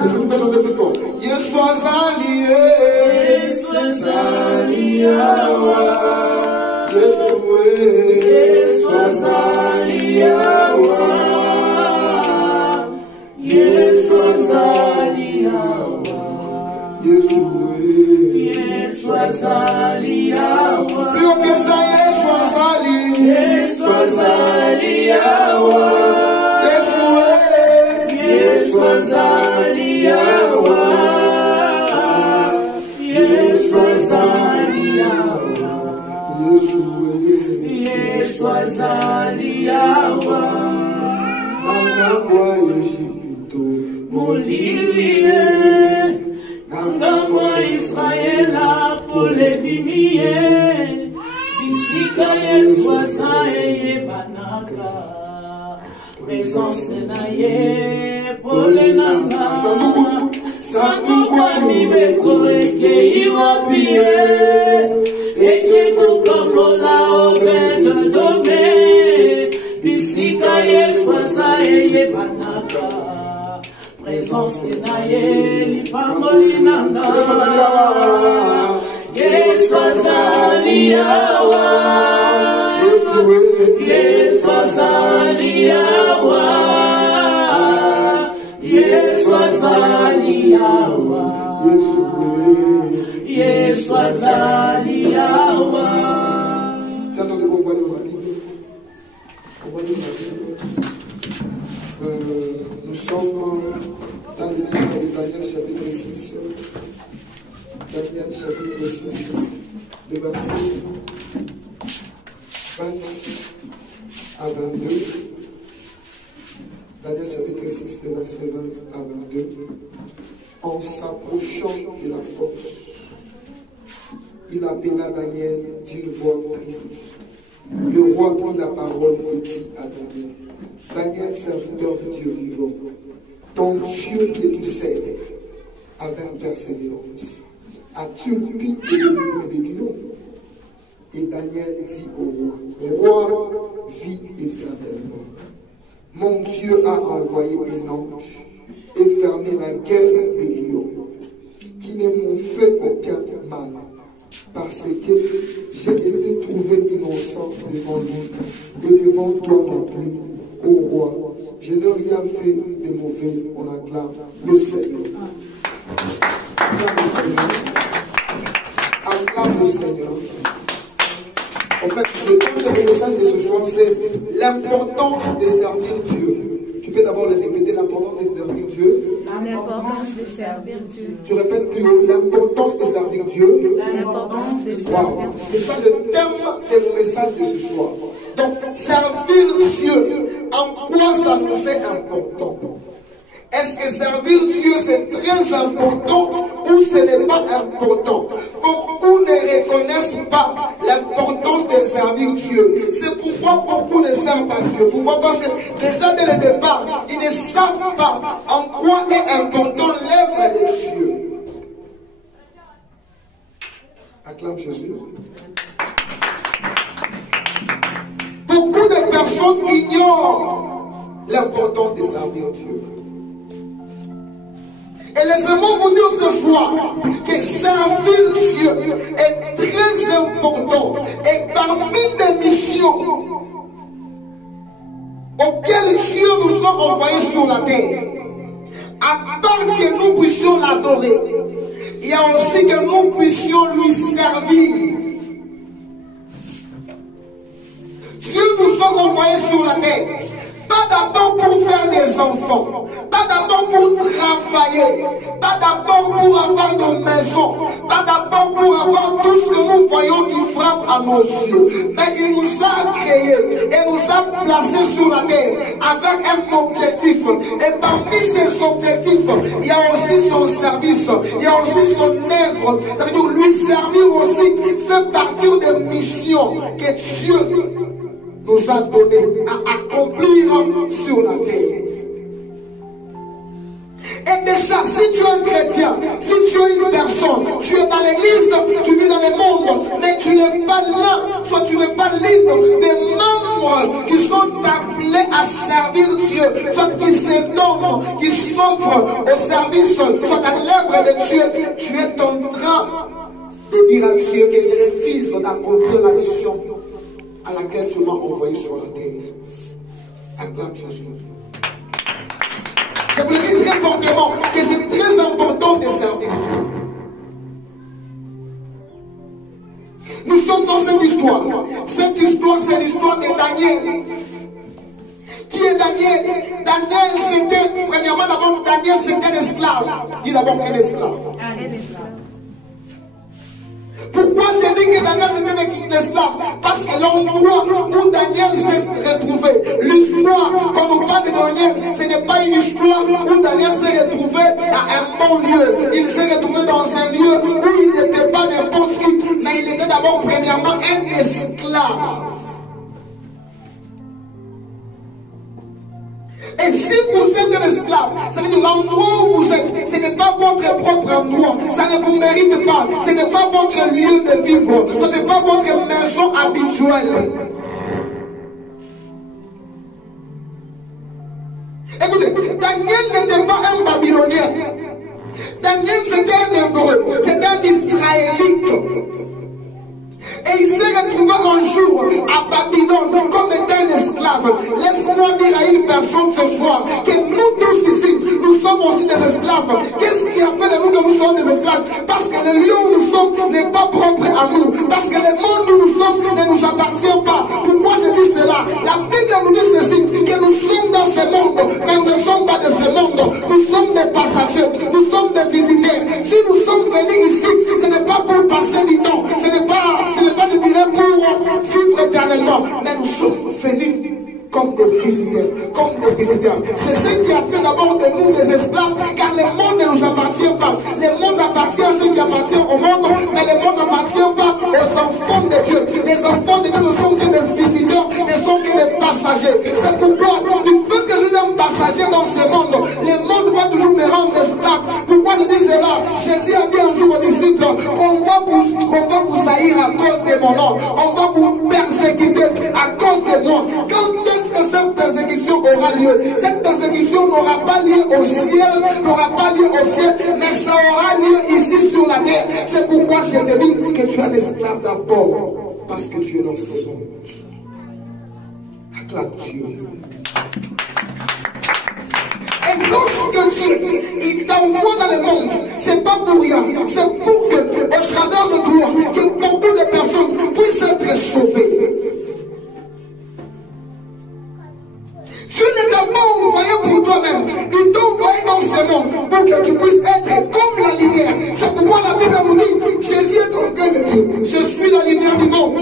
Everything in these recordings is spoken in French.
Est-ce que tu peux chanter plus fort? Yeshua Zali, Yeshua Zali, Yeshua Zali, Yeshua Zali, Yeshua Zali, plus haut que ça, Yeshua Zali, Yeshua Zali, Yeshua Zali, Yeshua Zali, Yeshua Zali, Nangangwa Yeshipito, Molivie, Nangangwa Israela, Poledimie, Bisika Yeshua Zali, Banaka, présence de Naye, Polenanga, Sanduku Mibeko, Eke Iwapie, Eke Kukambola, Obed Dome, Bisika Yeshua Zali, Banaka, présence de Naye, Lipangolinanga, Yeshua Zali, Yeshua Zali, Yeshua Zali, Yeshua Zali, tiens, attendez, on voit le rapide. Nous sommes dans le livre de Daniel chapitre 6. Daniel chapitre 6, le verset 20 à 22. Daniel chapitre 6, le verset 20 à 22. En s'approchant de la fosse, il appela Daniel d'une voix triste. Le roi prit la parole et dit à Daniel: Daniel, serviteur de Dieu vivant, ton Dieu que tu sers avec persévérance, as-tu pu te délivrer des lions? Et Daniel dit au roi: Roi, vis éternellement. Mon Dieu a envoyé un ange et fermé la gueule des lions, qui ne m'ont fait aucun mal, parce que j'ai été trouvé innocent devant lui et devant toi non plus, ô roi. Je n'ai rien fait de mauvais. On acclame le Seigneur. Acclame le Seigneur. Acclame le Seigneur. En fait, le thème de mon message de ce soir, c'est l'importance de servir Dieu. Tu peux d'abord le répéter, l'importance de servir Dieu. L'importance de servir Dieu. Tu répètes plus haut, l'importance de servir Dieu. L'importance de servir Dieu. C'est ça le thème de mon message de ce soir. Donc, servir Dieu, en quoi ça nous est important? Est-ce que servir Dieu c'est très important ou ce n'est pas important? Beaucoup ne reconnaissent pas l'importance de servir Dieu. C'est pourquoi beaucoup ne servent pas Dieu. Pourquoi? Parce que déjà dès le départ, ils ne savent pas en quoi est important l'œuvre de Dieu. Acclame Jésus. Beaucoup de personnes ignorent l'importance de servir Dieu. Et laissez-moi vous dire ce soir que servir Dieu est très important. Et parmi les missions auxquelles Dieu nous a envoyés sur la terre, à part que nous puissions l'adorer, il y a aussi que nous puissions lui servir. Dieu nous a envoyés sur la terre. Pas d'abord pour faire des enfants, pas d'abord pour travailler, pas d'abord pour avoir nos maisons, pas d'abord pour avoir tout ce que nous voyons qui frappe frappe à nos yeux. Mais il nous a créés et nous a placés sur la terre avec un objectif. Et parmi ces objectifs, il y a aussi son service, il y a aussi son œuvre. Ça veut dire lui servir aussi fait partie des missions que Dieu nous a données à accomplir sur la terre. Et déjà, si tu es un chrétien, si tu es une personne, tu es dans l'église, tu vis dans le monde, mais tu n'es pas là, soit tu n'es pas l'une des membres qui sont appelés à servir Dieu, soit qui se donnent, qui s'offrent au service, soit à l'œuvre de Dieu, tu es en train de dire à Dieu que je refuse d'accomplir la mission à laquelle tu m'as envoyé sur la terre. Acclame Jésus. Je vous le dis très fortement que c'est très important de servir Dieu. Nous sommes dans cette histoire. Cette histoire, c'est l'histoire de Daniel. Qui est Daniel? Daniel, c'était, premièrement, d'abord, Daniel, c'était un esclave. Dis d'abord qu'un esclave. Un esclave. Pourquoi j'ai dit que Daniel c'était un esclave? Parce que l'endroit où Daniel s'est retrouvé, l'histoire, quand on parle de Daniel, ce n'est pas une histoire où Daniel s'est retrouvé à un bon lieu. Il s'est retrouvé dans un lieu où il n'était pas n'importe qui, mais il était d'abord premièrement un esclave. Et si vous êtes un esclave, ça veut dire l'endroit où vous êtes, ce n'est pas votre propre endroit, ça ne vous mérite pas, ce n'est pas votre lieu de vivre, ce n'est pas votre maison habituelle. Écoutez, Daniel n'était pas un Babylonien. Daniel c'était un Hébreu, c'était un Israélite. Et il s'est retrouvé un jour à Babylone comme étant un esclave. Laisse-moi dire à une personne ce soir que nous tous ici, nous sommes aussi des esclaves. Qu'est-ce qui a fait de nous que nous sommes des esclaves? Parce que le lieu où nous sommes n'est pas propre à nous. Parce que le monde où nous sommes ne nous appartient pas. Pourquoi je dis cela? La Bible nous dit ceci, que nous sommes dans ce monde, mais nous ne sommes pas de ce monde. Nous sommes des passagers, nous sommes des visiteurs. Si nous sommes venus ici, ce n'est pas pour passer du temps, ce n'est pas, je dirais, pour vivre éternellement, mais nous sommes venus comme des visiteurs, C'est ce qui a fait d'abord de nous des esclaves, car le monde ne nous appartient pas. Le monde appartient à ceux qui appartiennent au monde, mais le monde n'appartient pas aux enfants de Dieu. Les enfants de Dieu ne sont que des visiteurs, ne sont que des passagers. C'est pourquoi, du fait que je suis un passager dans ce monde, le monde va toujours me rendre esclave. Pourquoi je dis cela? Jésus a dit un jour aux disciples qu'on va vous haïr à cause de mon nom, on va vous persécuter à cause de moi. Quand est-ce que cette persécution aura lieu? Cette persécution n'aura pas lieu au ciel, mais ça aura lieu ici sur la terre. C'est pourquoi je te dis que tu es un esclave d'abord, parce que tu es dans ce monde. Acclame Dieu. Et lorsque Dieu, il t'envoie dans le monde, c'est pas pour rien, c'est pour que, au travers de toi, que beaucoup de personnes puissent être sauvées. Dieu ne t'a pas envoyé pour toi-même, il t'a envoyé dans ce monde pour que tu puisses être comme la lumière. C'est pourquoi la Bible nous dit, Jésus est en train de dire, je suis la lumière du monde.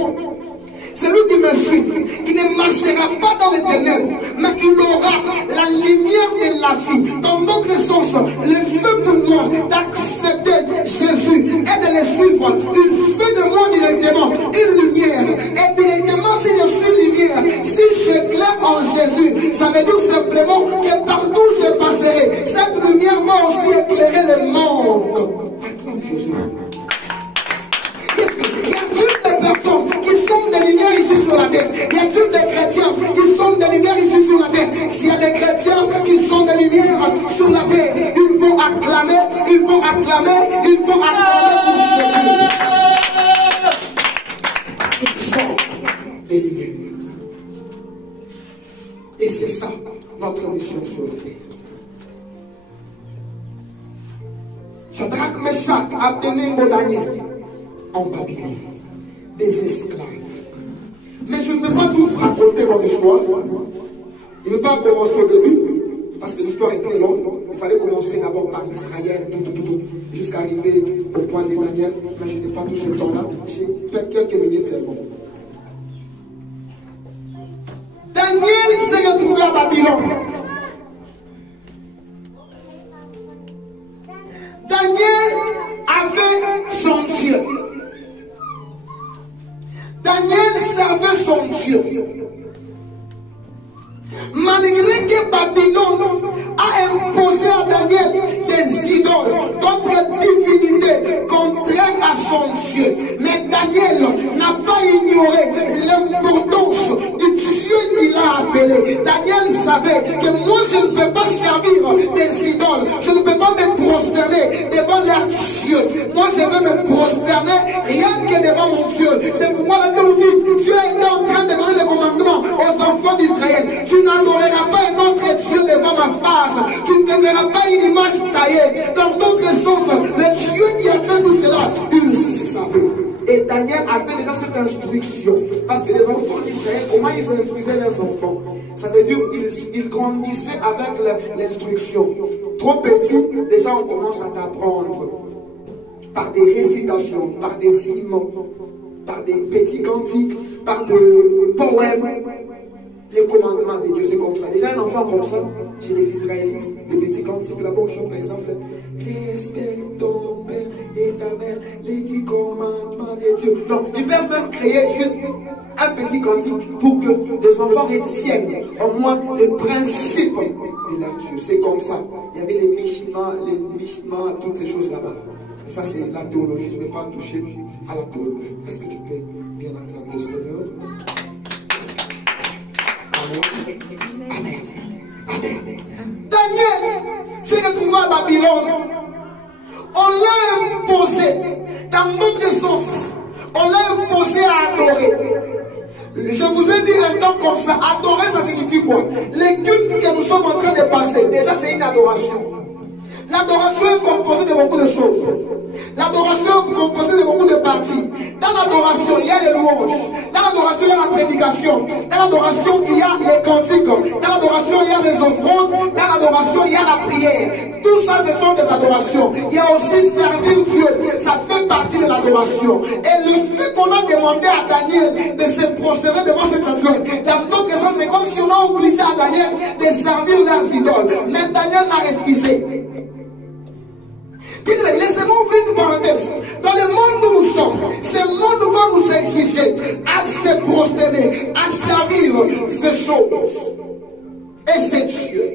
Celui qui me suit, il ne marchera pas dans les ténèbres, mais il aura la lumière de la vie. Dans notre sens, le fait pour moi d'accepter Jésus et de le suivre, il fait de moi directement une lumière. Et directement, si je suis lumière, si j'éclaire en Jésus, ça veut dire simplement que partout où je passerai, cette lumière va aussi éclairer le monde. Acclame Jésus. Il y a toutes les personnes qui sont des lumières ici sur la terre. Il y a tous les chrétiens qui sont des lumières ici sur la terre. S'il y a des chrétiens qui sont des lumières sur la terre, ils vont acclamer pour Jésus. Ils sont des lumières. Et c'est ça notre mission sur la terre. Shadrach, Meshach, Abednego, Daniel en Babylone, des esclaves. Mais je ne peux pas tout raconter comme histoire. Je ne vais pas commencer au début. parce que l'histoire est très longue. Il fallait commencer d'abord par Israël, jusqu'à arriver au point de Daniel. Mais je n'ai pas tout ce temps-là. J'ai quelques minutes seulement. Daniel s'est retrouvé à Babylone. Daniel avait son Dieu. Daniel servait son Dieu. Malgré que Babylone a imposé à Daniel des idoles, d'autres divinités contraires à son Dieu, mais Daniel n'a pas ignoré l'importance du Dieu qu'il a appelé. Daniel savait que moi je ne peux pas servir des idoles, je ne peux pas me prosterner devant leur Dieu. Moi je veux me prosterner rien que devant mon Dieu. C'est pourquoi la Bible dit, Dieu est en train de donner les commandements aux enfants d'Israël. Tu n'adoreras pas un autre Dieu devant ma face. Tu ne te verras pas une image taillée. Dans d'autres sens, le Dieu qui a fait tout cela, il le savait. Et Daniel avait déjà cette instruction. Parce que les enfants d'Israël, comment ils instruisaient leurs enfants? Ça veut dire qu'ils grandissaient avec l'instruction. Trop petit, déjà on commence à t'apprendre. Par des récitations, par des hymnes, par des petits cantiques, par des poèmes. Les commandements de Dieu, c'est comme ça. Déjà un enfant comme ça, chez les Israélites, les petits cantiques là-bas, par exemple, respecte ton Père et ta mère, les 10 commandements de Dieu. Donc, ils peuvent même créer juste un petit cantique pour que les enfants retiennent au moins les principes de leur Dieu. C'est comme ça. Il y avait les Mishma, toutes ces choses là-bas. Et ça, c'est la théologie. Je ne vais pas toucher à la théologie. Est-ce que tu peux bien acclamer le Seigneur? Amen. Amen. Amen. Daniel s'est retrouvé à Babylone. On l'a imposé, dans notre sens, on l'a imposé à adorer. Je vous ai dit un temps comme ça, adorer ça signifie quoi? Les cultes que nous sommes en train de passer, déjà c'est une adoration. L'adoration est composée de beaucoup de choses. L'adoration est composée de beaucoup de parties. Dans l'adoration, il y a les louanges. Dans l'adoration, il y a la prédication. Dans l'adoration, il y a les cantiques. Dans l'adoration, il y a les offrandes. Dans l'adoration, il y a la prière. Tout ça, ce sont des adorations. Il y a aussi servir Dieu. Ça fait partie de l'adoration. Et le fait qu'on a demandé à Daniel de se prosterner devant cette statuette, dans notre sens, c'est comme si on a obligé à Daniel de servir leurs idoles. Mais Daniel a refusé. Laissez-moi ouvrir une parenthèse. Dans le monde où nous sommes, ce monde va nous exiger à se prosterner, à servir ces choses. Et c'est Dieu.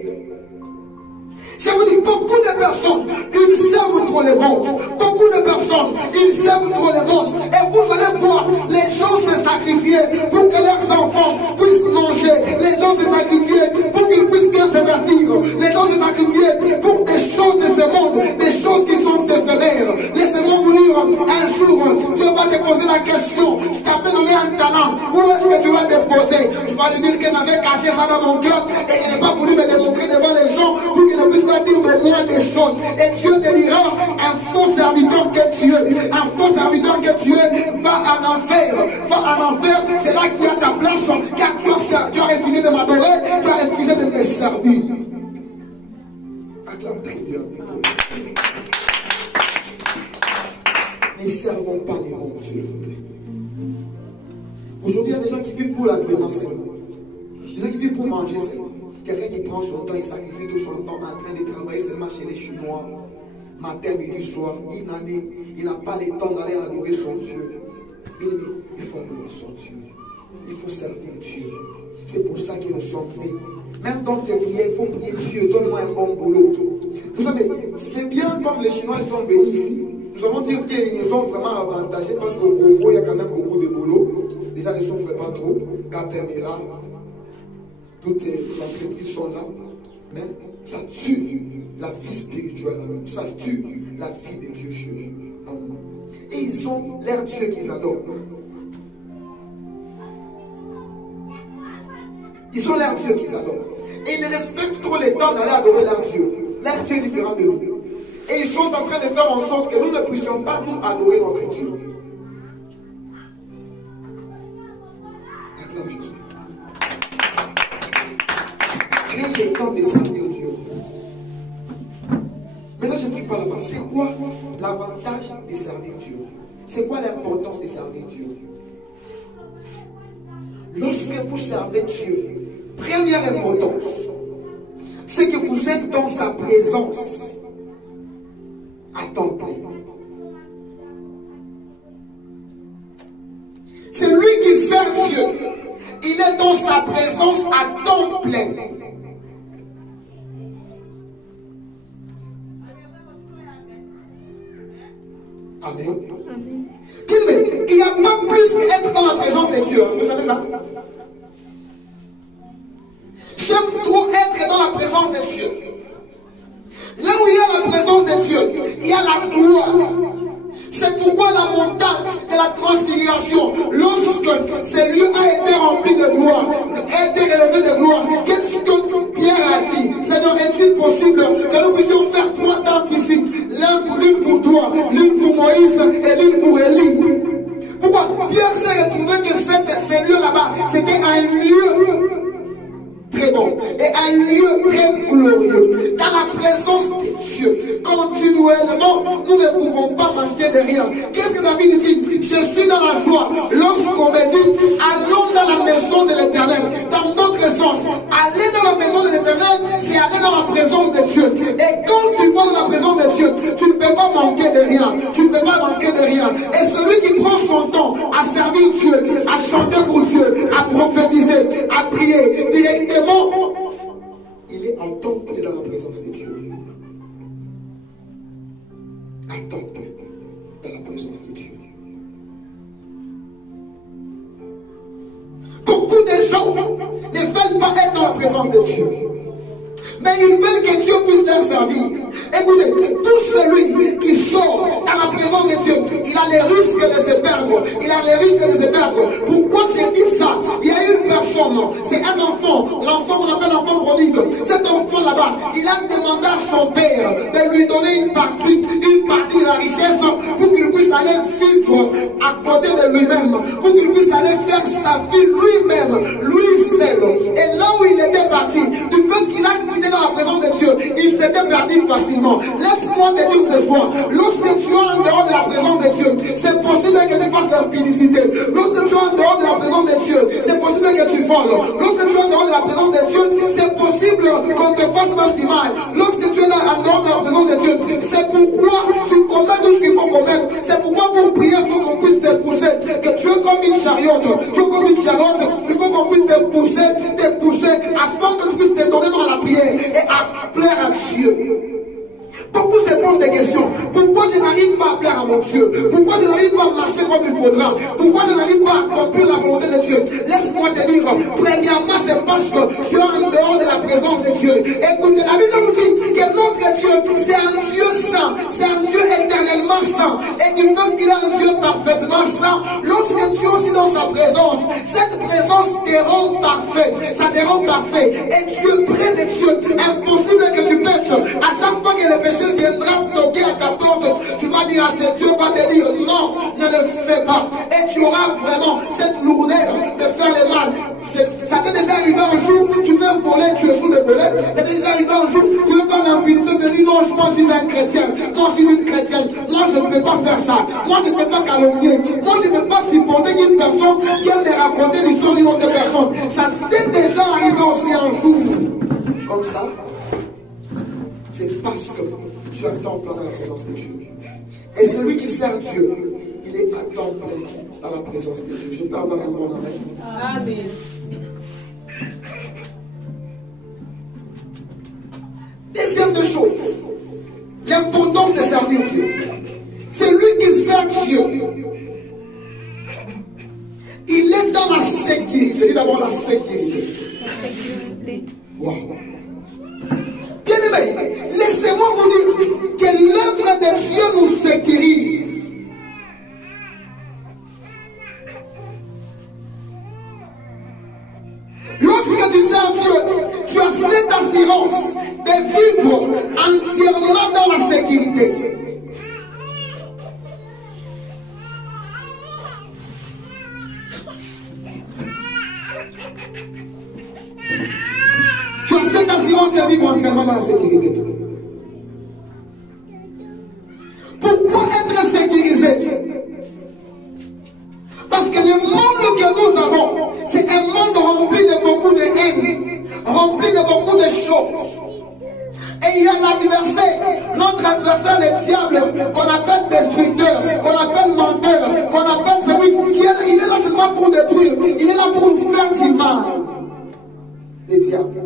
Je vous dis, beaucoup de personnes, ils servent trop le monde. Beaucoup de personnes, ils servent trop le monde. Et vous allez voir les gens se sacrifier pour que leurs enfants puissent manger. Les gens se sacrifier pour qu'ils puissent bien se divertir. Les gens se sacrifier pour des choses de ce monde, des choses qui sont éphémères. Laissez-moi vous dire, un jour, Dieu va te poser la question. Je t'avais donné un talent. Où est-ce que tu vas te poser? Tu vas lui dire que j'avais caché ça dans mon cœur et je n'ai pas voulu me démontrer devant les gens pour qu'ils ne puissent pas dire de moi des choses. Et Dieu te dira, un faux serviteur que tu es, un faux serviteur que tu es, va en enfer. Va en enfer, c'est là qu'il y a ta place, car tu as refusé de m'adorer, tu as refusé de me servir. Acclame très bien. Ne servons pas les mondes, s'il vous plaît. Aujourd'hui, il y a des gens qui vivent pour l'habillement seulement. Des gens qui vivent pour manger seulement. Quelqu'un qui prend son temps, il sacrifie tout son temps en train de travailler seulement chez les Chinois. Matin, midi, soir, il n'a pas le temps d'aller adorer son Dieu. Il faut adorer son Dieu. Il faut servir Dieu. C'est pour ça qu'ils nous sont faits. Même dans tes prières, il faut prier Dieu, donne-moi un bon boulot. Vous savez, c'est bien comme les Chinois sont venus ici. Nous allons dire qu'ils nous ont vraiment avantagés parce qu'au Congo, il y a quand même beaucoup de boulot. Déjà, ne souffrez pas trop. KPM est là. Toutes les entreprises sont là. Mais ça tue la vie spirituelle. Ça tue la vie de Dieu chez eux. Et ils ont leur Dieu qu'ils adorent. Ils ont leur Dieu qu'ils adorent. Et ils respectent trop le temps d'aller adorer leur Dieu. Leur Dieu est différent de nous. Et ils sont en train de faire en sorte que nous ne puissions pas nous adorer notre Dieu. Acclame Jésus. Quel est le temps de servir Dieu? quoi l'avantage de servir Dieu? C'est quoi l'importance de servir Dieu? Lorsque vous servez Dieu, première importance, c'est que vous êtes dans sa présence à temps plein. C'est lui qui sert Dieu. Il est dans sa présence à temps plein. Amen. Amen. Il n'y a pas plus qu'être dans la présence de Dieu. Vous savez ça? J'aime trop être dans la présence de Dieu. Là où il y a la présence de Dieu, il y a la gloire. C'est pourquoi la montagne de la transfiguration, lorsque ce lieu a été rempli de gloire, a été relevé de gloire, qu'est-ce que Pierre a dit? Seigneur, est-il possible que nous puissions faire 3 tentes ici? L'une pour toi, l'une pour Moïse et l'une pour Élie. Pourquoi? Pierre s'est retrouvé que ce lieu là-bas, c'était un lieu très bon et un lieu très glorieux. Dans la présence de Dieu, continuellement, nous ne pouvons pas manquer de rien. Qu'est-ce que David dit? Je suis dans la joie lorsqu'on me dit allons dans la maison de l'Éternel. Dans notre sens, aller dans la maison de l'Éternel, c'est aller dans la présence de Dieu. Et quand tu vas dans la présence de Dieu, tu ne peux pas manquer de rien. Tu ne peux pas manquer de rien. Et celui qui prend son temps à servir Dieu, à chanter pour Dieu, à prophétiser, à prier directement, il est en temps plein dans la présence de Dieu. En temps plein dans la présence de Dieu. Beaucoup de gens ne veulent pas être dans la présence de Dieu. Mais ils veulent que Dieu puisse leur servir. Écoutez, tout celui qui sort dans la présence de Dieu, il a les risques de se perdre. Il a les risques de se perdre. Pourquoi j'ai dit ça? Il y a une personne, c'est un enfant, l'enfant qu'on appelle l'enfant prodigue. Cet enfant là-bas, il a demandé à son père de lui donner une partie de la richesse pour qu'il puisse aller vivre à côté de lui-même, pour qu'il puisse aller faire sa vie lui-même, lui seul. Et là où il était parti, du fait qu'il a quitté dans la présence de Dieu, il s'était perdu facilement. Laisse-moi te dire ce soir, lorsque tu es en dehors de la présence de Dieu, c'est possible que tu fasses l'impudicité. Lorsque tu es en dehors de la présence de Dieu, c'est possible que tu voles. Lorsque tu es en dehors de la présence de Dieu, c'est possible qu'on te fasse mal du mal. Lorsque tu es en dehors de la présence de Dieu, c'est pourquoi tu commets tout ce qu'il faut commettre. C'est pourquoi pour prier, il faut qu'on puisse te pousser. Que tu es comme une chariote. Tu es comme une chariote, il faut qu'on puisse te pousser, afin que tu puisses te donner dans la prière et à plaire à Dieu. Beaucoup se posent des questions. Pourquoi je n'arrive pas à plaire à mon Dieu? Pourquoi je n'arrive pas à marcher comme il faudra? Pourquoi je n'arrive pas à accomplir la volonté de Dieu? Laisse-moi te dire, premièrement, c'est parce que tu es en dehors de la présence de Dieu. Écoutez, la Bible nous dit que notre Dieu, c'est un Dieu saint, c'est un Dieu éternellement saint. Et du fait qu'il est un Dieu parfaitement saint, lorsque tu es aussi dans sa présence, cette présence te rend parfait. Ça te rend parfait. Et tu es près de Dieu. Impossible que tu pêches. À chaque fois que le péché viendra toquer à ta porte, tu vas dire à ce Dieu, va te dire non, ne le fais pas. Et tu auras vraiment cette lourdeur de faire le mal. Ça t'est déjà arrivé un jour, tu veux voler, tu es sous le volet. Ça t'est déjà arrivé un jour, tu veux faire l'impunité, tu te dis non, moi je suis un chrétien, moi je suis une chrétienne, moi je ne peux pas faire ça, moi je ne peux pas calomnier, moi je ne peux pas supporter qu'une personne vienne me raconter l'histoire d'une autre personne. Ça t'est déjà arrivé aussi un jour, comme ça. C'est parce que tu as temps plein dans la présence de Dieu. Et celui qui sert Dieu, il est à temps plein dans la présence de Dieu. Je peux avoir un bon amen. Amen. Deuxième de chose, l'importance de servir Dieu. Celui qui sert Dieu, il est dans la sécurité. Dis d'abord la sécurité. Wow. Bien aimé, laissez-moi vous dire que l'œuvre de Dieu nous sécurise. Lorsque tu sers Dieu, tu as cette assurance de vivre entièrement dans la sécurité. Tu as cette assurance de vivre entièrement dans la sécurité. choses. Et il y a l'adversaire, notre adversaire, le diable, qu'on appelle destructeur, qu'on appelle menteur, qu'on appelle celui qui est, il est là seulement pour détruire, il est là pour nous faire du mal. Le diable.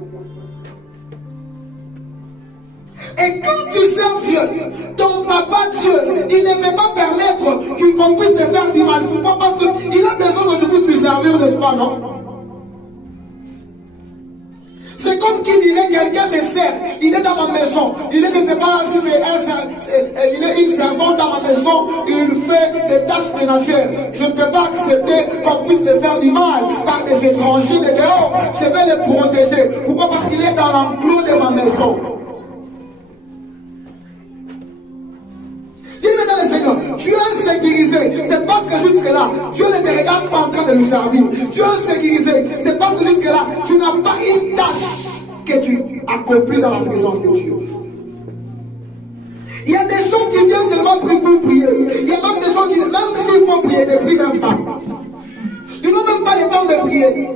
Et quand tu sers Dieu, ton papa Dieu, il ne veut pas permettre qu'on puisse te faire du mal. Pourquoi? Parce qu'il a besoin que tu puisses lui servir, n'est-ce pas, non? C'est comme qui dirait quelqu'un me sert, il est dans ma maison, il est, je ne sais pas si il est une servante dans ma maison, il fait des tâches ménagères. Je ne peux pas accepter qu'on puisse le faire du mal par des étrangers de dehors. Je vais le protéger. Pourquoi? Parce qu'il est dans l'enclos de ma maison. Dis-le Seigneur, tu es sécurisé. C'est parce que jusque-là, Dieu ne te regarde pas en train de nous servir. Tu es sécurisé. C'est parce que jusque-là, tu n'as pas une tâche que tu accomplis dans la présence de Dieu. Il y a des gens qui viennent seulement prier pour prier. Il y a même des gens qui, même s'il faut prier, ne prient même pas. Ils n'ont même pas le temps de prier.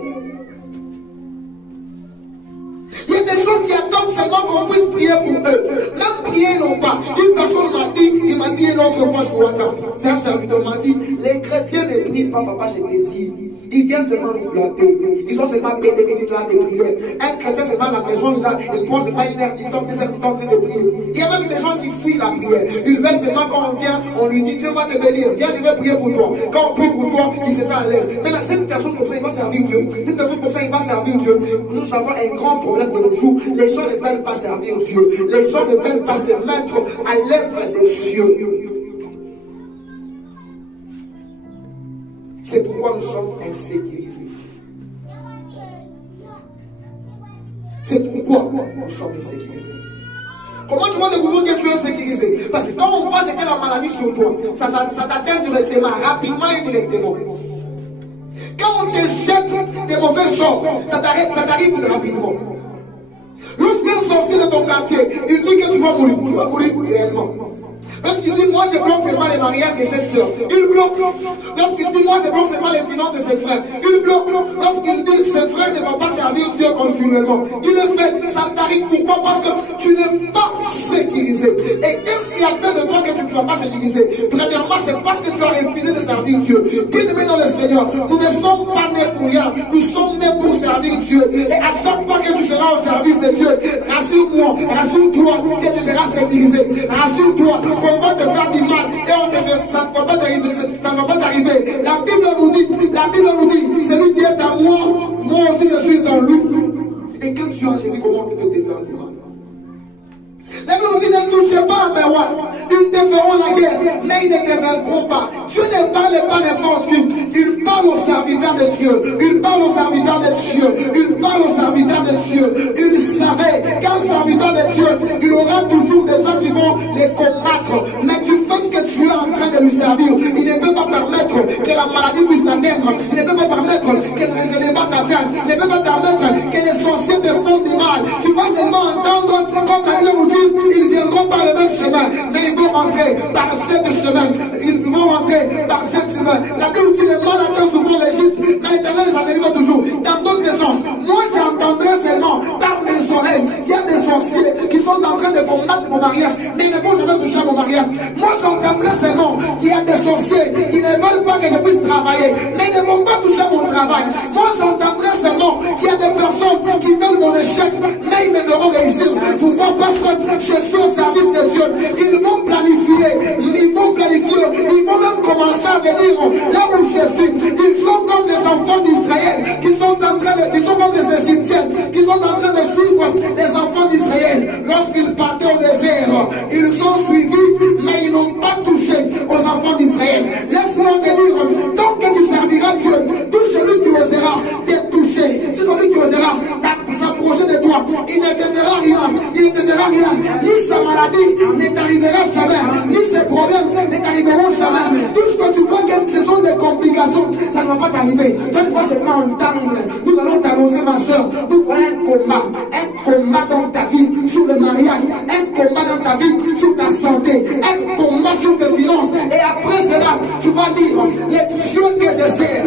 Il y a des gens qui attendent seulement qu'on puisse prier pour eux. Même prier non pas. Une personne m'a dit, il m'a dit une autre fois sur WhatsApp. C'est un serviteur m'a dit, les chrétiens ne prient pas, papa, je t'ai dit. Ils viennent seulement nous flatter. Ils ont seulement payé des minutes là de prière. Un chrétien seulement à la maison, là, il prend seulement une heure, il tombe 2 heures, il tombe en train de prier. Il y a même des gens qui fuient la prière. Ils veulent seulement quand on vient, on lui dit, Dieu va te bénir. Viens, je vais prier pour toi. Quand on prie pour toi, il se sent à l'aise. Mais là, cette personne comme ça, il va servir Dieu. Cette personne comme ça, il va servir Dieu. Nous avons un grand problème de nos jours. Les gens ne veulent pas servir Dieu. Les gens ne veulent pas se mettre à l'œuvre de Dieu. C'est pourquoi nous sommes insécurisés. C'est pourquoi nous sommes insécurisés. Comment tu vas découvrir que tu es insécurisé? Parce que quand on va jeter la maladie sur toi, ça t'atteint directement, rapidement et directement. Quand on te jette des mauvais sorts, ça t'arrive rapidement. Lorsqu'un sorcier de ton quartier, il dit que tu vas mourir réellement. Lorsqu'il dit, moi je bloque seulement les mariages de cette soeur, il bloque. Lorsqu'il dit, moi je bloque seulement les finances de ses frères, il bloque. Lorsqu'il dit, ses frères ne vont pas servir Dieu continuellement, il le fait. Ça t'arrive. Pourquoi? Parce que tu n'es pas sécurisé. Et qu'est-ce qui a fait de toi que tu ne sois pas sécurisé? Premièrement, c'est parce que tu as refusé de servir Dieu. Bien-aimé dans le Seigneur, nous ne sommes pas nés pour rien. Nous sommes nés pour servir Dieu. Et à chaque fois que tu seras au service de Dieu, rassure-moi, rassure-toi que tu seras sécurisé. Rassure-toi qu'on va te faire du mal et on te fait, ça ne va pas t'arriver, ça ne va pas t'arriver. La Bible nous dit, celui qui est à moi, moi aussi je suis en lui. Et quand tu es en Jésus, comment tu peux te faire du mal? La Bible nous dit, ne touchez pas à mes rois, ils te feront la guerre, mais ils ne te vaincront pas. Dieu ne parle pas n'importe qui, il parle aux serviteurs de Dieu, il parle aux serviteurs de Dieu, il parle aux serviteurs de Dieu. Il savait qu'un serviteur de Dieu, il aura toujours des gens qui vont les combattre, mais du fait que tu es en train de lui servir, il ne peut pas permettre que la maladie puisse t'atteindre, il ne peut pas permettre que les éléments t'atteignent, il ne peut pas permettre que les sorciers te font du mal. Tu vas seulement entendre, comme la Bible nous dit, ils viendront par le même chemin, mais ils vont rentrer par ce chemin. Ils vont rentrer par cette chemin. La Bible dit, le mal atteint souvent l'Égypte, mais l'Éternel les en délivre toujours. Dans d'autres sens, moi j'entendrai seulement par mes oreilles qu'il y a des sorciers qui sont en train de combattre mon mariage, mais ils ne vont jamais toucher à mon mariage. Moi j'entendrai seulement qu'il y a des sorciers qui ne veulent pas que je puisse travailler, mais ils ne vont pas toucher à mon travail. Moi j'entendrai seulement qu'il y a des personnes qui veulent mon échec, mais ils me verront réussir. Pourquoi? Parce que je suis au service de Dieu. Ils vont planifier, ils vont même commencer à venir là où je suis. Ils sont comme les enfants d'Israël qui sont comme les Égyptiens qui sont en train de suivre les enfants d'Israël. Lorsqu'ils partaient au désert, ils ont suivi, mais ils n'ont pas touché aux enfants d'Israël. Laisse-moi te dire, tant que tu serviras Dieu, tout celui qui osera te toucher, tout celui qui osera s'approcher de toi, il ne te fera rien, ni sa maladie ne t'arrivera jamais, ni ses problèmes ne t'arriveront jamais. Tout ce que tu vois que ce sont des complications, ça ne va pas t'arriver. Toi tu vas seulement entendre. Nous allons t'annoncer, ma soeur, nous voilà un combat dans ta vie sur le mariage, un combat dans ta vie sur ta santé, un combat sur tes finances. Et après cela, tu vas dire, les dieux que je sers,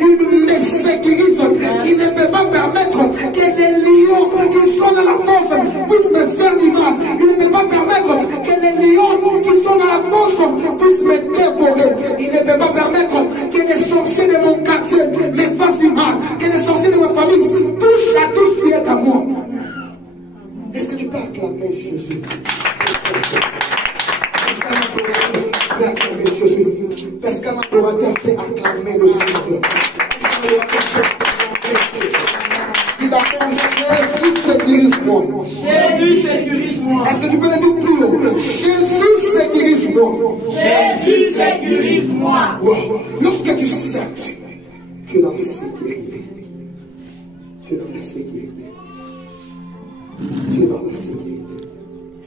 ils me sécurisent, ils ne peuvent pas permettre Jésus. Parce qu'un adorateur fait acclamer le Seigneur. Dis d'abord, Jésus sécurise-moi. Jésus sécurise-moi. Est-ce que tu peux le dire plus haut? Jésus sécurise-moi. Jésus sécurise-moi. Wow. Lorsque tu sais, tu es dans la sécurité. Tu es dans la sécurité. Tu es dans la sécurité.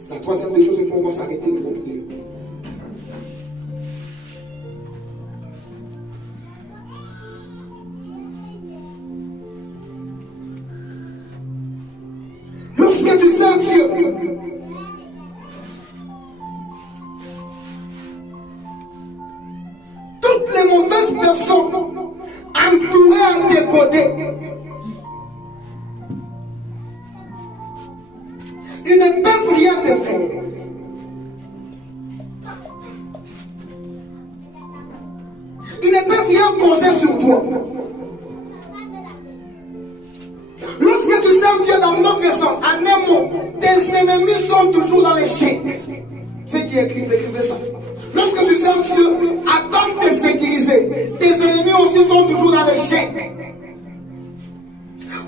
La troisième des choses, c'est qu'on va s'arrêter pour prier. Lorsque tu sers Dieu, toutes les mauvaises personnes entourées à tes côtés, ils ne peuvent rien te faire. Ils ne peuvent rien causer sur toi. Lorsque tu sers Dieu dans notre sens, en un mot, tes ennemis sont toujours dans l'échec. C'est qui écrivait ça. Lorsque tu sers Dieu, à part te sécuriser, tes ennemis aussi sont toujours dans l'échec.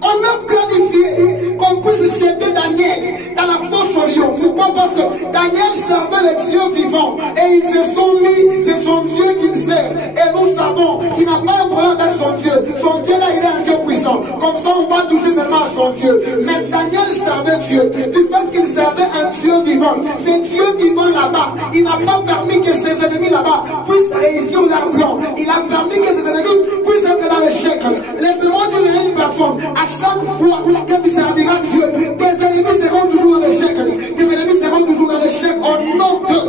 On a planifié qu'on puisse jeter Daniel dans la fosse au lion. Pourquoi? Parce que Daniel servait le Dieu vivant. Et ils se sont mis, c'est son Dieu qu'il sert. Et nous savons qu'il n'a pas un problème avec son Dieu. Son Dieu là, il est un Dieu puissant. Comme ça, on va toucher seulement à son Dieu. Mais Daniel servait Dieu. Du fait qu'il servait un Dieu vivant. C'est Dieu vivant là-bas. Il n'a pas permis que ses ennemis là-bas puissent réussir leur plan. Il a permis que ses ennemis puissent être dans l'échec. Laissez-moi dire à une personne, à chaque fois que tu serviras Dieu, tes ennemis seront toujours dans l'échec. Tes ennemis seront toujours dans l'échec au nom de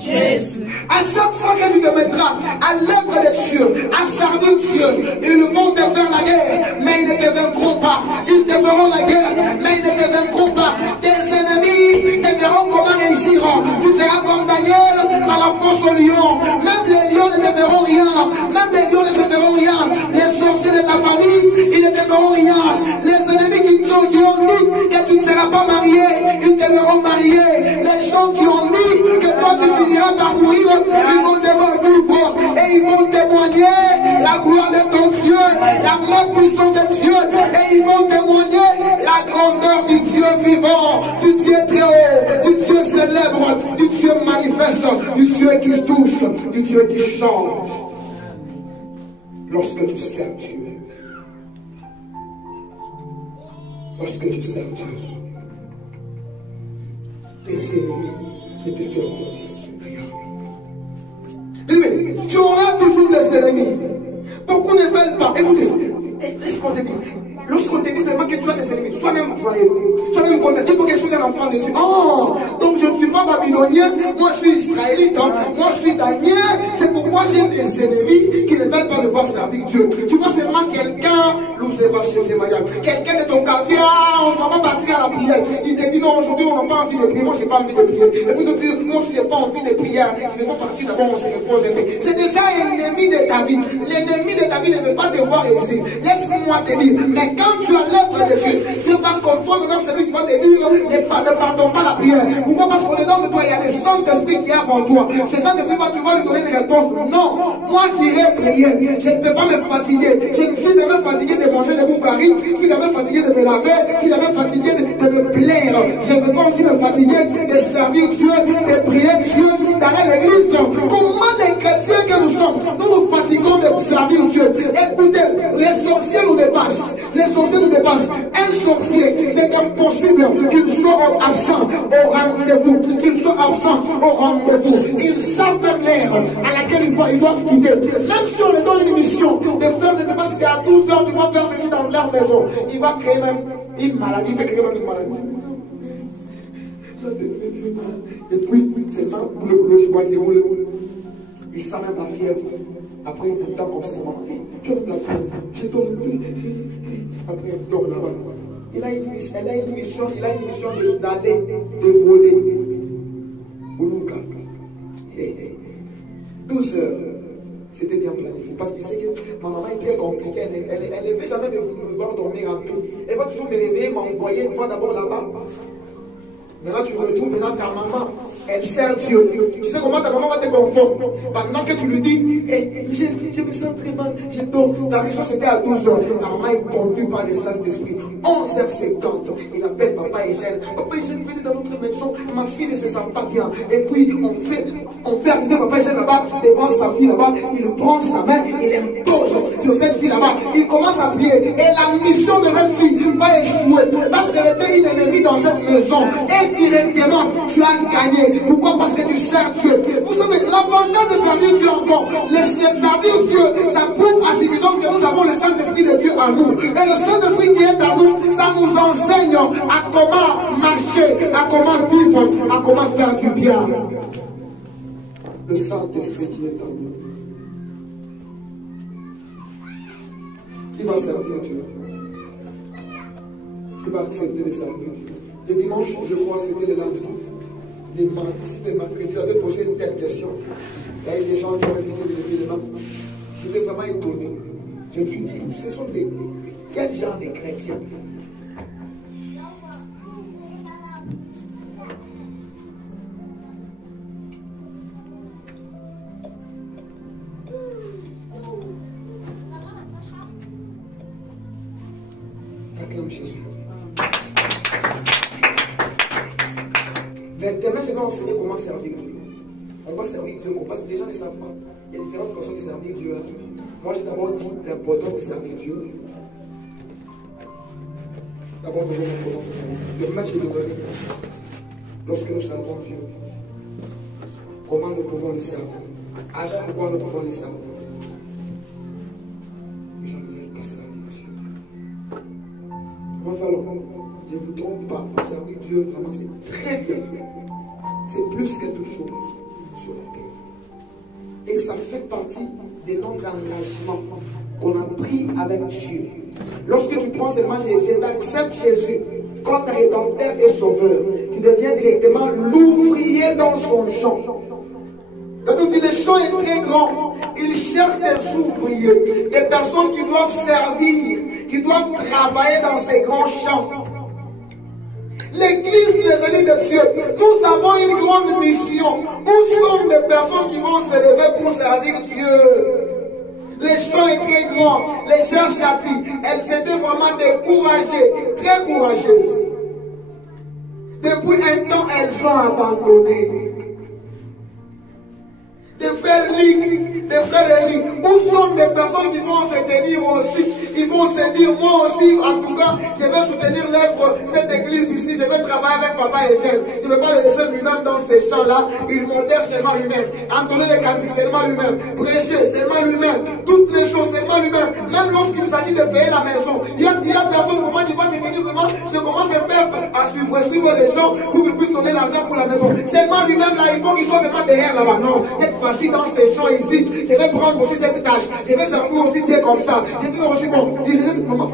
Jésus. À chaque fois que tu te mettras à l'œuvre de Dieu, à servir Dieu, ils vont te faire la guerre, mais ils ne te vaincront pas. Ils te feront la guerre, mais ils ne te vaincront pas. Tes ennemis te verront comment réussir. Tu seras comme Daniel dans la fosse au lion. Même les lions ne te verront rien. Même les lions ne te verront rien. Les sorciers de ta famille, ils ne te verront rien. Les ennemis qui ont dit que tu ne seras pas marié, ils te verront marié. Les gens qui ont dit que toi tu finiras par mourir, ils vont te voir vivre et ils vont témoigner la gloire de ton Dieu, la main puissante de Dieu, et ils vont témoigner la grandeur du Dieu vivant, du Dieu très haut, du Dieu célèbre, du Dieu manifeste, du Dieu qui se touche, du Dieu qui change. Lorsque tu sers Dieu, lorsque tu sers Dieu, tes ennemis ne te feront rien. Mais tu auras toujours des ennemis. Beaucoup ne veulent pas. Écoutez, laisse-moi te dire. Lorsqu'on te dit seulement que tu as des ennemis, sois même joyeux, sois même content. Dis que je suis un enfant de Dieu. Oh, donc je ne suis pas babylonien, moi je suis israélite, hein. Moi je suis Daniel. C'est pourquoi j'ai des ennemis qui ne veulent pas me voir servir Dieu. Tu vois seulement quelqu'un, quelqu'un de ton quartier, on ne va pas partir à la prière. Il te dit non, aujourd'hui on n'a pas envie de prier, moi je n'ai pas envie de prier. Et puis tu dis, moi je n'ai pas envie de prier, je ne vais pas partir d'abord, on se repose un peu. C'est déjà un ennemi de ta vie. L'ennemi de ta vie ne veut pas te voir réussir. Laisse-moi te dire, mais quand tu as l'œuvre de Dieu, Dieu va comprendre même celui qui va te dire, ne pardonne pas la prière. Pourquoi? Parce qu'au-dedans de toi, il y a le Saint-Esprit qui est avant toi. Ce Saint-Esprit, tu vas lui donner une réponse. Non, moi j'irai prier. Je ne peux pas me fatiguer. Je ne suis jamais fatigué de manger des boucaris. Je suis jamais fatigué de me laver. Je suis jamais fatigué de me plaire. Je ne peux pas aussi me fatiguer de servir Dieu, de prier Dieu, d'aller à l'église. Comment les chrétiens que nous sommes, nous nous fatiguons de servir Dieu? Écoutez, les sorciers nous dépassent. Les sorciers nous dépassent. Un sorcier, c'est impossible qu'il soit absent au rendez-vous. Qu'il soit absent au rendez-vous. Ils savent même l'heure à laquelle ils doivent quitter. Même si on leur donne une mission de faire, je ne sais pas si c'est à 12 h, tu vas faire ceci dans leur maison. Il va créer même une maladie, il peut créer même une maladie. Et puis, c'est ça, le chemin qui roule. Il sent même la fièvre. Après, il temps comme ça, tu as la fièvre. Je tombe. Après, il dort là-bas. Elle a une mission d'aller, de voler. 12 heures. C'était bien planifié. Parce qu'il sait que ma maman est très compliquée. Elle ne veut jamais me voir dormir en paix. Elle va toujours me réveiller, m'envoyer une fois d'abord là-bas. Maintenant, tu retrouves maintenant ta maman Elle sert Dieu. Tu sais comment ta maman va te conforter. Pendant que tu lui dis, hey, je me sens très mal, j'ai peur. Ta mission c'était à 12 h. Ta maman est conduite par le Saint-Esprit. 11h50, il appelle papa Eugène. Papa Eugène, venez dans notre maison. Ma fille ne se sent pas bien. Et puis on fait arriver papa Eugène là-bas, devant sa fille là-bas. Il prend sa main, il impose sur cette fille là-bas. Il commence à prier. Et la mission de cette fille va échouer. Parce qu'elle était une ennemie dans cette maison. Et directement, tu as gagné. Pourquoi? Parce que tu sers Dieu. Vous savez, l'avantage de servir Dieu encore, le servir Dieu, ça prouve à suffisance que nous avons le Saint-Esprit de Dieu en nous. Et le Saint-Esprit qui est en nous, ça nous enseigne à comment marcher, à comment vivre, à comment faire du bien. Le Saint-Esprit qui est en nous. Qui va servir Dieu? Qui va accepter de servir Dieu? Le dimanche, je crois, c'était le lundi. Les mardis, les mercredis, j'avais posé une telle question. Il y a eu des gens qui avaient visé les mains. J'étais vraiment étonné. Je me suis dit, ce sont des... Quel genre de chrétiens? Acclame Jésus. Demain, je vais enseigner comment servir Dieu. On va servir Dieu, parce que les gens ne savent pas. Il y a différentes façons de servir Dieu. Moi, j'ai d'abord dit l'importance de servir Dieu. D'abord, de voir comment se servir. Demain, je vais donner, lorsque nous servons Dieu, comment nous pouvons le servir. Avec quoi nous pouvons le servir. Je ne vais pas servir Dieu. Moi, voilà, je ne vous trompe pas. Servir Dieu, vraiment, c'est très bien. C'est plus que toute chose sur la terre. Et ça fait partie de notre engagement qu'on a pris avec Dieu. Lorsque tu prends seulement Jésus, tu acceptes Jésus comme rédempteur et sauveur, tu deviens directement l'ouvrier dans son champ. Donc le champ est très grand. Il cherche des ouvriers, des personnes qui doivent servir, qui doivent travailler dans ces grands champs. L'église, les élus de Dieu, nous avons une grande mission. Où sont des personnes qui vont se lever pour servir Dieu? Les champs est très grand, les gens châtient. Elles étaient vraiment découragées, très courageuses. Depuis un temps, elles ont abandonné. Des frères Ligue, des frères Ligue, où sont des personnes qui vont se tenir aussi? Ils vont se dire, moi aussi, en tout cas, je vais soutenir l'œuvre, cette église ici, je vais travailler avec Papa Eugène. Je ne vais pas le laisser lui-même dans ces champs-là. Il modère seulement lui-même. Entonner les cantiques seulement lui-même. Prêcher seulement lui-même. Toutes les choses seulement lui-même. Même lorsqu'il s'agit de payer la maison. Il y a personne pour moi qui va se tenir seulement. Je commence à suivre les gens pour qu'ils puissent donner l'argent pour la maison. Seulement lui-même là, il faut qu'il soit seulement derrière là-bas. Non, cette fois-ci dans ces champs ici, je vais prendre aussi cette tâche. Je vais servir aussi Dieu comme ça. Je vais aussi, bon, il dit, maman,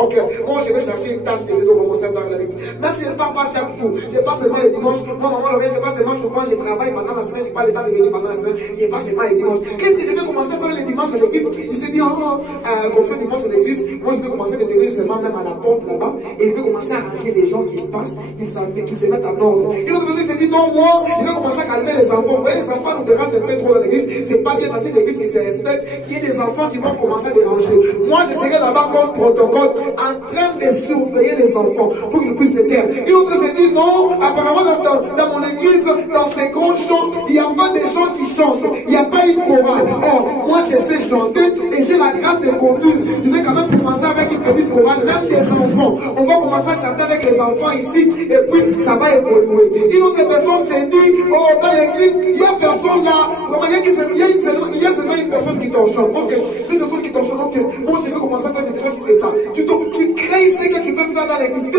ok, moi je vais chercher une tâche que je dois commencer dans la liste. Même si je ne pars pas chaque jour, je passe seulement les dimanches. Moi, maman, je passe seulement souvent, je travaille pendant la semaine, je n'ai pas le temps de venir pendant la semaine, je passe seulement les dimanches. Qu'est-ce que je vais commencer à faire les dimanches à l'église? Il s'est dit, comme ça, dimanche à l'église, moi je vais commencer à me tenir seulement même à la porte là-bas, et je vais commencer à arranger les gens qui passent, qu'ils se mettent en ordre. Et l'autre personne s'est dit, non, moi, je vais commencer à calmer les enfants. Vous voyez, les enfants nous dérangent un peu trop dans l'église, c'est pas bien dans cette église qui se respecte, qu'il y ait des enfants qui vont commencer à déranger. Moi, je serai là-bas comme protocole, en train de surveiller les enfants pour qu'ils puissent se taire. Et l'autre s'est dit, non, apparemment dans mon église, dans ces grands chants, il n'y a pas des gens qui chantent, il n'y a pas une chorale. Or, moi, je sais chanter et j'ai la grâce de conduire. Je vais quand même commencer avec une petite chorale, même des enfants. On va commencer à chanter avec les enfants ici, et puis ça va évoluer. Une autre personne s'est dit, oh, dans l'église, il n'y a personne là. Vraiment, il y a seulement une personne qui t'enchante. Ok, une personne qui t'enchante, ok. Moi, je vais commencer à faire, je dirais, c'est ça. Tu crées ce que tu peux faire dans l'église.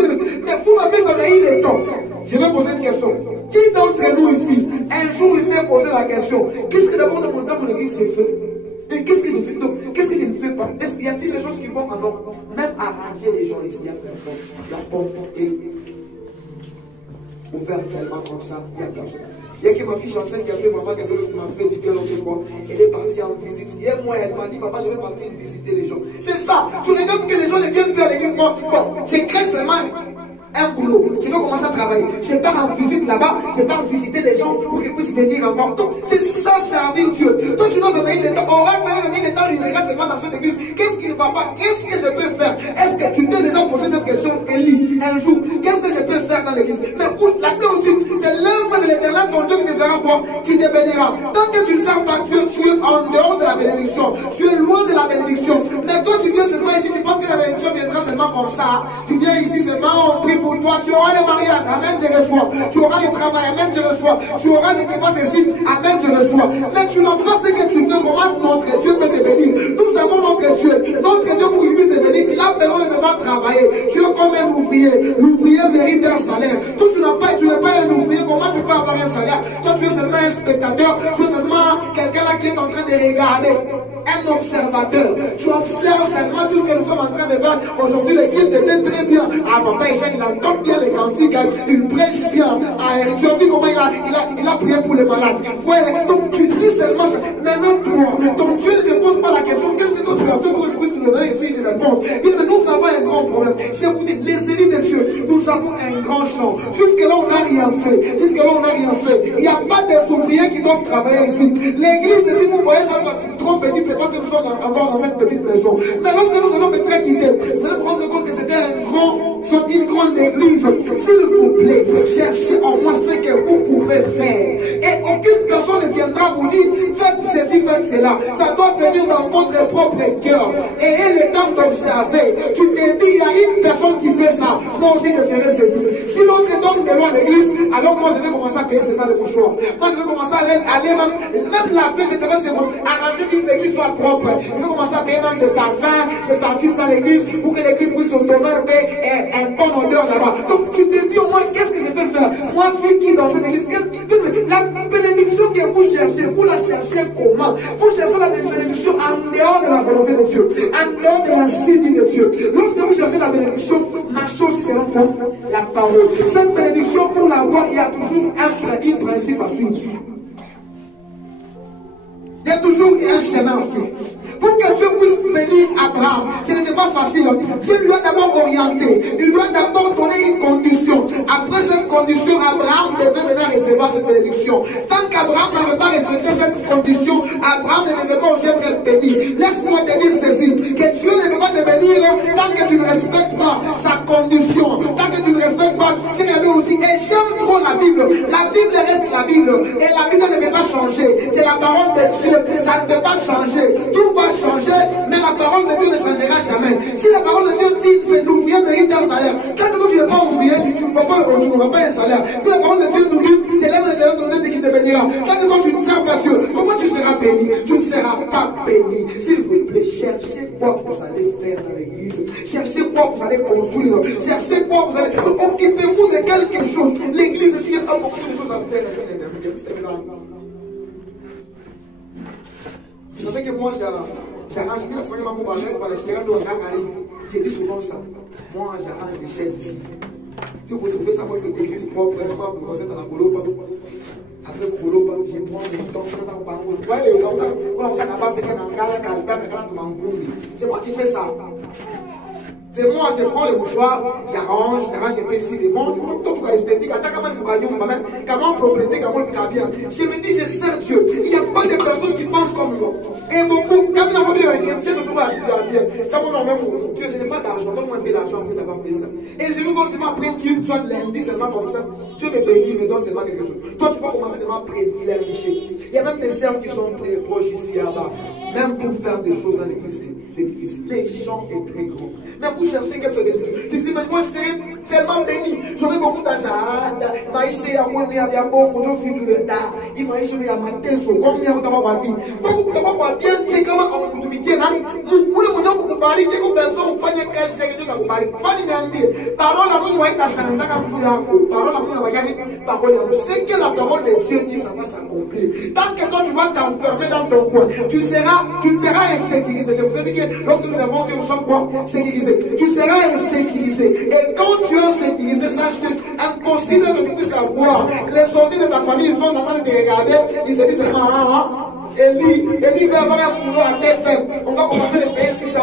Mais vous m'avez jamais eu le temps. Je vais poser une question. Qui d'entre nous ici, un jour, il s'est posé la question, qu'est-ce que d'abord dans mon église j'ai fait? Et qu'est-ce que je fais? Donc, qu'est-ce que je ne fais pas? Est-ce qu'il y a-t-il des choses qui vont en ordre? Même arranger les gens ici, il n'y a personne. La porte est ouverte tellement comme ça, il n'y a personne. Il y a que ma fille Chancel qui a fait vraiment quelque chose qui m'a fait du bien l'autre fois. Elle est partie en visite. Hier, moi, elle m'a dit, papa, je vais partir visiter les gens. C'est ça. Tu regardes que les gens ne viennent plus à l'église. Bon, c'est très seulement. un boulot, je vais commencer à travailler, je pars en visite là-bas, je pars visiter les gens pour qu'ils puissent venir encore. Donc, c'est ça servir Dieu. Toi, tu n'as jamais eu le temps, il regarde seulement dans cette église, qu'est-ce qui ne va pas, qu'est-ce que je peux faire? Est-ce que tu t'es déjà posé cette question, Élie, un jour, qu'est-ce que je peux faire dans l'église? Mais pour la plupart, c'est l'œuvre de l'Éternel, ton Dieu, qui te verra quoi? Qui te bénira. Tant que tu ne sers pas Dieu, tu es en dehors de la bénédiction, tu es loin de la bénédiction. Mais toi, tu viens seulement ici, tu penses que la bénédiction viendra seulement comme ça. Tu viens ici seulement, on prie pour toi, tu auras le mariage, amen, je reçois. Tu auras le travail, amen, je reçois. Tu auras, je ne sais pas ceci, amen, je reçois. Mais tu n'as pas ce que tu veux, comment notre Dieu peut te bénir. Nous avons notre Dieu. Notre Dieu, pour qu'il puisse te bénir, il a besoin de devoir travailler. Tu es comme un ouvrier. L'ouvrier mérite un salaire. Toi, tu n'es pas un ouvrier, comment tu peux avoir un salaire? Toi, tu es seulement un spectateur, tu es seulement quelqu'un là qui est en train de regarder. Un observateur. Tu observes seulement tout ce que nous sommes en train de faire. Aujourd'hui, l'équipe était très bien. Ah, papa, il entend bien les cantiques, il prêche bien. Ah, tu as vu comment il a prié pour les malades. Ouais, donc tu dis seulement ça. Maintenant, toi, ton Dieu ne te pose pas la question, qu'est-ce que toi tu as fait pour que tu puisses nous donner ici une réponse? Il dit, mais nous avons un grand problème. Je vous dis, les élus de Dieu, nous avons un grand champ. Jusque-là, on n'a rien fait. Jusque-là, on n'a rien fait. Il n'y a pas des ouvriers qui doivent travailler ici. L'église, si vous voyez ça, c'est trop petit. C'est parce que nous sommes encore dans cette petite maison. Mais lorsque nous allons peut-être quitter, vous allez vous rendre compte que c'était une grande église. S'il vous plaît, cherchez en moi ce que vous pouvez faire. Et aucune personne ne viendra vous dire, faites ceci, faites cela. Ça doit venir dans votre propre cœur. Et ayez le temps d'observer. Tu te dis, il y a une personne qui fait ça. Moi aussi, je ferai ceci. Si l'autre donne de loin à l'église, alors moi, je vais commencer à payer seulement le mouchoir. Moi, je vais commencer à aller même la fête, je te vais arranger si l'église soit propre. Il faut commencer à payer même des parfums, ces parfums dans l'église pour que l'église puisse s'autonomer un bon odeur là-bas. Donc tu te dis au moins qu'est-ce que je peux faire? Moi, fille qui dans cette église, la bénédiction que vous cherchez, vous la cherchez comment? Vous cherchez la bénédiction en dehors de la volonté de Dieu, en dehors de la saisie de Dieu. Lorsque vous cherchez la bénédiction, ma chose selon la parole. Cette bénédiction, pour l'avoir, il y a toujours un principe à suivre. Il y a toujours un chemin à suivre. Pour que Dieu puisse bénir Abraham, ce n'était pas facile. Dieu lui a d'abord orienté. Il lui a d'abord donné une condition. Après cette condition, Abraham devait venir recevoir cette bénédiction. Tant qu'Abraham n'avait pas respecté cette condition, Abraham ne devait pas aussi être béni. Laisse-moi te dire ceci, que Dieu ne peut pas te bénir tant que tu ne respectes pas sa condition. Tant que tu ne respectes pas ce que la Bible nous dit. Et j'aime trop la Bible. La Bible reste la Bible. Et la Bible ne peut pas changer. C'est la parole de Dieu. Ça ne peut pas changer. Tout va changer, mais la parole de Dieu ne changera jamais. Si la parole de Dieu dit que l'ouvrier mérite un salaire, quand tu n'es pas ouvrier, tu n'auras pas un salaire. Si la parole de Dieu nous dit, c'est l'œuvre de Dieu qui te bénira. Quand tu ne sers pas Dieu, comment tu seras béni? Tu ne seras pas béni. S'il vous plaît, cherchez quoi vous allez faire dans l'église. Cherchez quoi vous allez construire. Cherchez quoi vous allez... Occupez-vous de quelque chose. L'église, il y a beaucoup de choses à faire. Vous savez que moi, j'arrange bien souvent mon balai pour l'acheter dans un carré. J'ai dit souvent ça. Moi, j'arrange des chaises ici. Si vous trouvez ça, moi, je fais l'église propre, vous êtes dans la colopa. Après le colopa, je prends mes temps, ça va pas. Vous voyez, on a capable de faire un gala, c'est moi qui fais ça. C'est moi, je prends le mouchoir, j'arrange, je mets ici les ventes, tout va esthétique, comment propriété, comment faire bien. Je me dis, je sers Dieu. Il n'y a pas de personnes qui pensent comme moi. Et beaucoup, quand on a dit, je sais toujours à Dieu, ça me même, Dieu, je n'ai pas d'argent, donne-moi un peu d'argent, après ça va faire ça. Et je veux commencer à prendre Dieu, soit lundi, seulement comme ça. Dieu me bénit, me donne seulement quelque chose. Toi, tu vas commencer seulement à prêcher. Il y a même des serves qui sont très proches ici, là-bas. Même pour faire des choses dans l'église, c'est difficile. Les champs est très grand. Mais vous cherchez quelque chose de Dieu. Tu dis, mais moi, je serais tellement béni. J'aurais beaucoup d'argent. Maïsé, à moi, il y a beaucoup de filles de l'État. Il m'a dit, il y a ma tête, combien de temps va vie. Beaucoup de temps va bien, c'est comment on peut dire, hein. Vous le monde, vous parlez, dès que vous pensez, vous faites un cache, c'est que vous parlez. Fallait m'aimer. Parole à moi, il y a changé, parole à moi, parole à moi. C'est que la parole de Dieu dit, ça va s'accomplir. Tant que toi, tu vas t'enfermer dans ton coin, tu seras insécurisé. Je vous ai dit que lorsque nous avons Dieu, nous sommes quoi? Sécurisés. Tu seras insécurisé. Et quand tu es insécurisé, sache que impossible que tu puisses avoir. Les sorciers de ta famille, ils sont en train de te regarder, ils se disent, Eli va avoir un boulot à TFM. On va commencer à payer $600.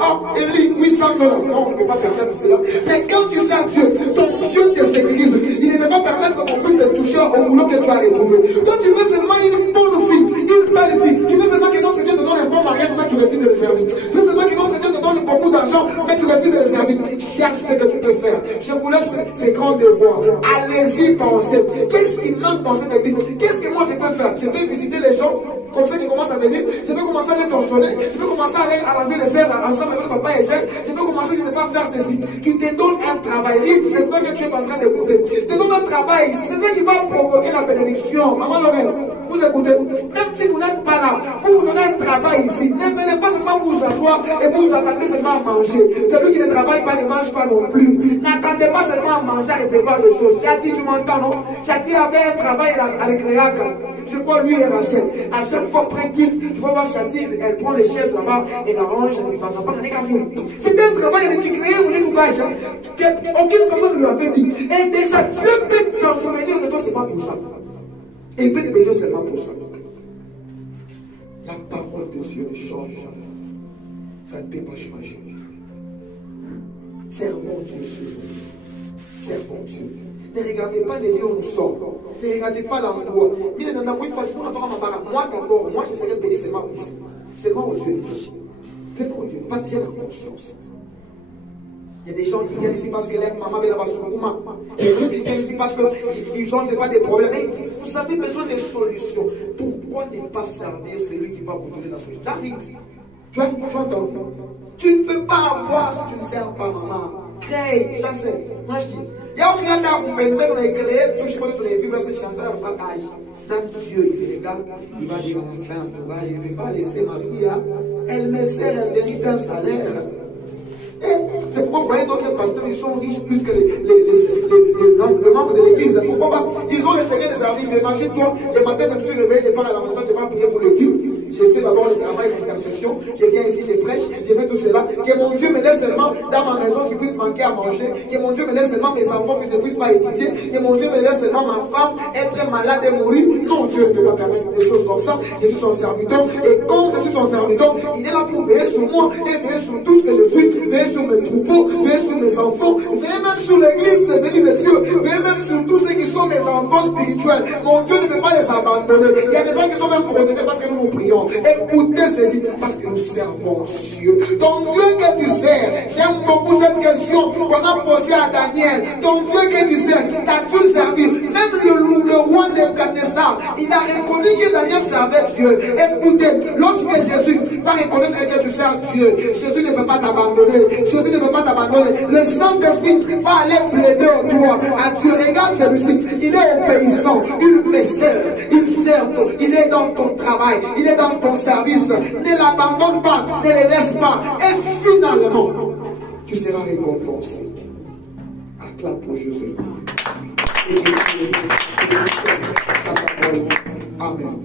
Ah, Eli, $800. Non, on ne peut pas permettre cela. Mais quand tu sers Dieu, ton Dieu te sécurise. Il ne va pas permettre qu'on puisse te toucher au boulot que tu as retrouvé. Toi, tu veux seulement une bonne fille, une belle fille. Tu veux seulement que notre Dieu te donne un bon mariage, mais tu refuses de le servir. Tu veux seulement que notre Dieu te donne beaucoup d'argent, mais tu refuses de le servir. Cherche ce que tu peux faire. Je vous laisse ces grands devoirs. Allez-y, pensez. Qu'est-ce qui manque dans cette église? Qu'est-ce que moi je peux faire? Je vais visiter les gens. Comme ça, qui commencent à venir, je vais commencer à les torchonner, je vais commencer à aller arranger les serres ensemble avec papa et Jacques, je vais commencer, je ne vais pas faire ceci. Tu te donnes un travail, j'espère que tu es en train d'écouter. Tu te donnes un travail, c'est ça qui va provoquer la bénédiction. Maman Lorraine, vous écoutez, même si vous n'êtes pas là, vous vous donnez un travail ici. Ne venez pas seulement pour vous asseoir et vous vous attendez seulement à manger. Celui qui ne travaille pas ne mange pas non plus. N'attendez pas seulement à manger, à recevoir des choses. Chati, tu m'entends, non? Chati avait un travail à l'écréac. Je crois lui et Rachel. À chaque fois, tranquille, tu vas voir Chati, elle prend les chaises là-bas et l'arrange. C'était un travail qui créait une ouvrage. Aucune personne ne lui avait dit. Et déjà, Dieu peut s'en souvenir de toi seulement pour ça. Et il peut te bénir seulement pour ça. La parole de Dieu ne change jamais. Ça ne peut pas changer. Servons Dieu sur nous. Servons Dieu. Ne regardez pas les lieux où nous sommes. Ne regardez pas l'endroit. Moi d'abord, moi je serai béni seulement ici. Seulement au Dieu dit. Seulement au Dieu. Pas si elle a conscience. Il y a des gens qui viennent ici parce que leur maman vient là-bas sur Gouma. Il y a des gens qui viennent ici parce qu'ils ont pas des problèmes. Mais vous avez besoin de solutions. Pourquoi ne pas servir celui qui va vous donner la solution? David, tu as entendu? Tu ne peux pas avoir si tu ne sers pas maman. Crée, chasse. Moi je dis. Il y a aucun temps où même on a créé, touche pas toutes les vivres, cette chanson, elle va cailler. Dans Dieu, il regarde, il va dire à la fin, il ne va pas laisser ma fille, elle me sert, elle mérite un salaire. C'est pourquoi vous voyez d'autres pasteurs, ils sont riches plus que les membres de l'église. Pourquoi? Parce qu'ils ont le secret des avis. Imagine-toi, le matin, je me suis réveillé, je pars à la montagne, je vais prier pour l'équipe. J'ai fait d'abord le travail d'intercession. Je viens ici, je prêche, je fais tout cela. Que mon Dieu me laisse seulement dans ma maison qu'il puisse manquer à manger. Que mon Dieu me laisse seulement mes enfants ne puissent pas étudier. Que mon Dieu me laisse seulement ma femme être malade et mourir. Non, Dieu ne peut pas permettre des choses comme ça. Je suis son serviteur. Et comme je suis son serviteur, il est là pour veiller sur moi et veiller sur tout ce que je suis. Veiller sur mes troupeaux, veiller sur mes enfants. Veiller même sur l'église des élus de Dieu. Veiller même sur tous ceux qui sont mes enfants spirituels. Mon Dieu ne peut pas les abandonner. Il y a des gens qui sont même protégés parce que nous nous prions. Écoutez ceci, parce que nous servons Dieu. Ton Dieu que tu sers, j'aime beaucoup cette question qu'on a posée à Daniel. Ton Dieu que tu sers, t'as-tu le servi? Même le roi Nebuchadnezzar, il a reconnu que Daniel servait Dieu. Écoutez, lorsque Jésus va reconnaître que tu sers Dieu, Jésus ne peut pas t'abandonner. Jésus ne peut pas t'abandonner. Le Saint-Esprit va aller plaider en toi. À Dieu, regarde celui-ci, il est obéissant, il me sert, il sert, il est dans ton travail, il est dans ton service. Ne l'abandonne pas, ne le laisse pas. Et finalement, tu seras récompensé. Acclame pour Jésus. Et sa parole. Amen.